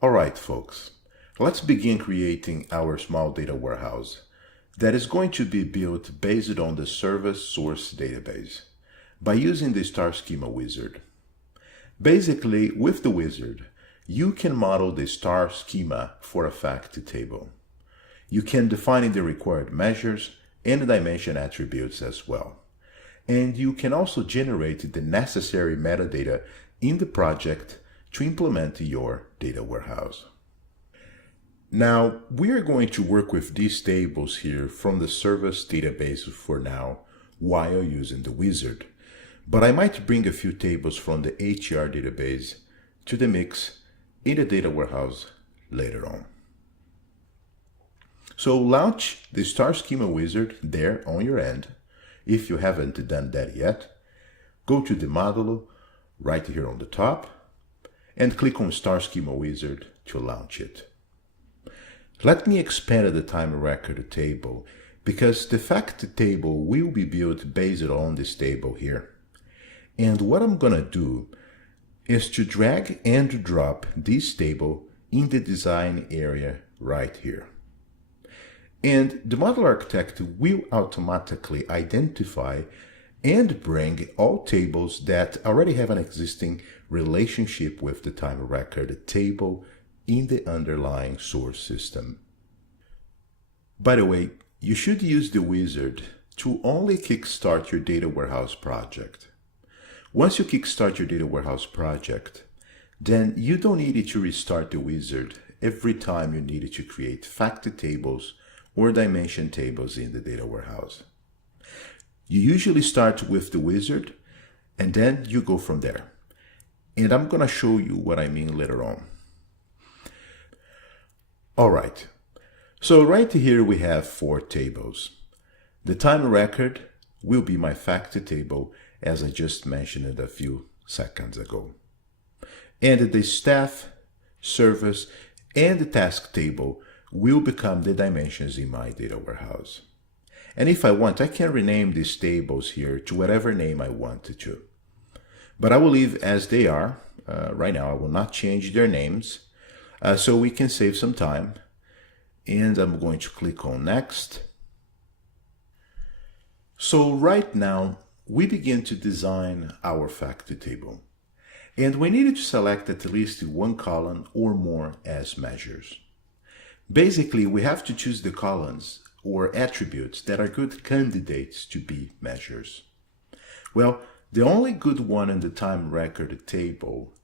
All right, folks, let's begin creating our small data warehouse that is going to be built based on the service source database by using the star schema wizard. Basically, with the wizard, you can model the star schema for a fact table. You can define the required measures and dimension attributes as well. And you can also generate the necessary metadata in the project to implement your data warehouse. Now, we are going to work with these tables here from the service database for now while using the wizard. But I might bring a few tables from the HR database to the mix in the data warehouse later on. So launch the Star Schema wizard there on your end. If you haven't done that yet, go to the modulo right here on the top and click on Star Schema wizard to launch it. Let me expand the time record table because the fact table will be built based on this table here. And what I'm going to do is to drag and drop this table in the design area right here. And the model architect will automatically identify and bring all tables that already have an existing relationship with the time record table in the underlying source system. By the way, you should use the wizard to only kickstart your data warehouse project. Once you kickstart your data warehouse project, then you don't need to restart the wizard every time you need to create fact tables or dimension tables in the data warehouse. You usually start with the wizard and then you go from there. And I'm going to show you what I mean later on. All right, so right here we have 4 tables. The time record will be my fact table as I just mentioned a few seconds ago. And the staff, service, and the task table will become the dimensions in my data warehouse. And if I want, I can rename these tables here to whatever name I want to. But I will leave as they are. Right now, I will not change their names so we can save some time. And I'm going to click on Next. So right now, we begin to design our fact table. And we needed to select at least one column or more as measures. Basically, we have to choose the columns or attributes that are good candidates to be measures. Well, the only good one in the time record table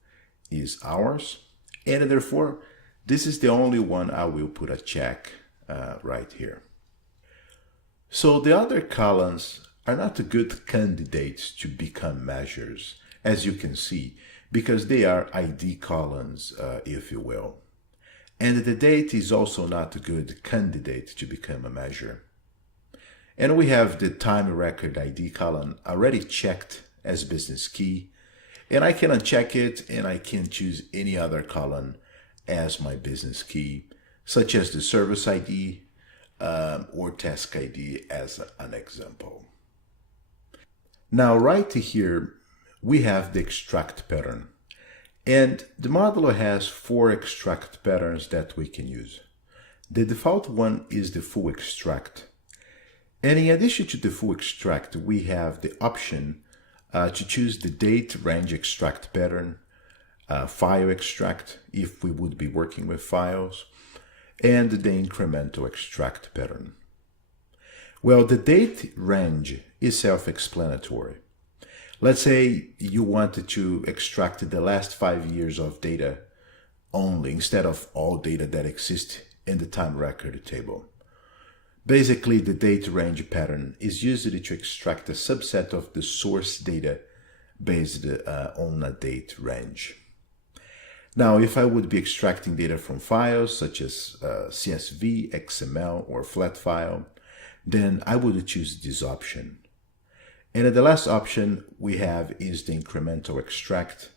is hours, and therefore, this is the only one I will put a check right here. So the other columns are not good candidates to become measures, as you can see, because they are ID columns, if you will. And the date is also not a good candidate to become a measure. And we have the time record ID column already checked as business key, and I can uncheck it and I can choose any other column as my business key, such as the service ID or task ID as an example. Now right here, we have the extract pattern. And the modulo has 4 extract patterns that we can use. The default one is the full extract. And in addition to the full extract, we have the option to choose the date range extract pattern, file extract if we would be working with files, and the incremental extract pattern. Well, the date range is self-explanatory. Let's say you wanted to extract the last 5 years of data only instead of all data that exists in the time record table. Basically, the date range pattern is used to extract a subset of the source data based on a date range. Now, if I would be extracting data from files such as CSV, XML, or flat file, then I would choose this option. And the last option we have is the incremental extract,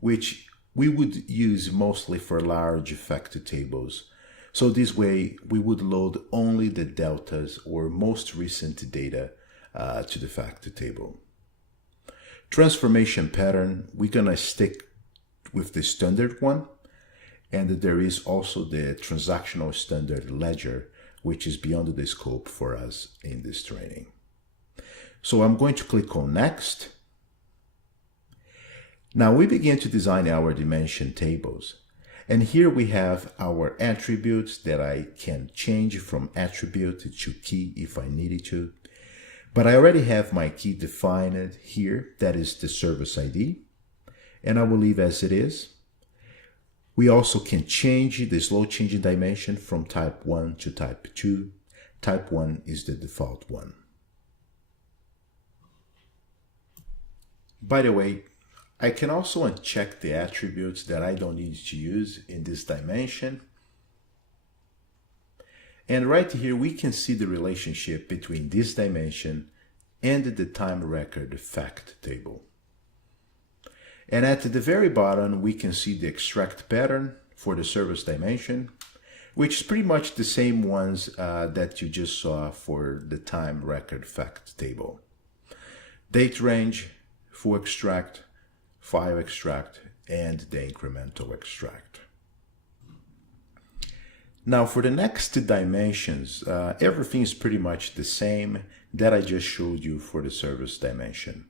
which we would use mostly for large fact tables. So this way we would load only the deltas or most recent data to the fact table. Transformation pattern, we're gonna stick with the standard one. And there is also the transactional standard ledger, which is beyond the scope for us in this training. So I'm going to click on Next. Now we begin to design our dimension tables. And here we have our attributes that I can change from attribute to key if I needed to. But I already have my key defined here, that is the service ID, and I will leave as it is. We also can change the slow changing dimension from type 1 to type 2. Type 1 is the default one. By the way, I can also uncheck the attributes that I don't need to use in this dimension. And right here we can see the relationship between this dimension and the time record fact table. And at the very bottom we can see the extract pattern for the service dimension, which is pretty much the same ones that you just saw for the time record fact table. Date range, full extract, file extract, and the incremental extract. Now for the next dimensions, everything is pretty much the same that I just showed you for the service dimension.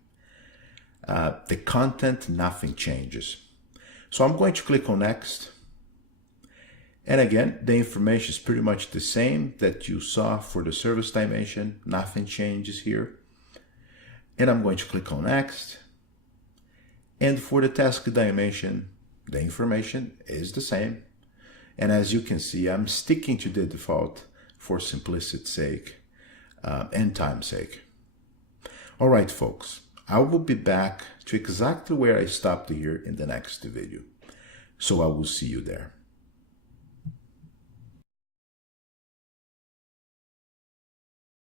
The content, nothing changes. So I'm going to click on Next. And again, the information is pretty much the same that you saw for the service dimension. Nothing changes here. And I'm going to click on Next. And for the task dimension, the information is the same. And as you can see, I'm sticking to the default for simplicity's sake and time's sake. All right, folks, I will be back to exactly where I stopped here in the next video. So I will see you there.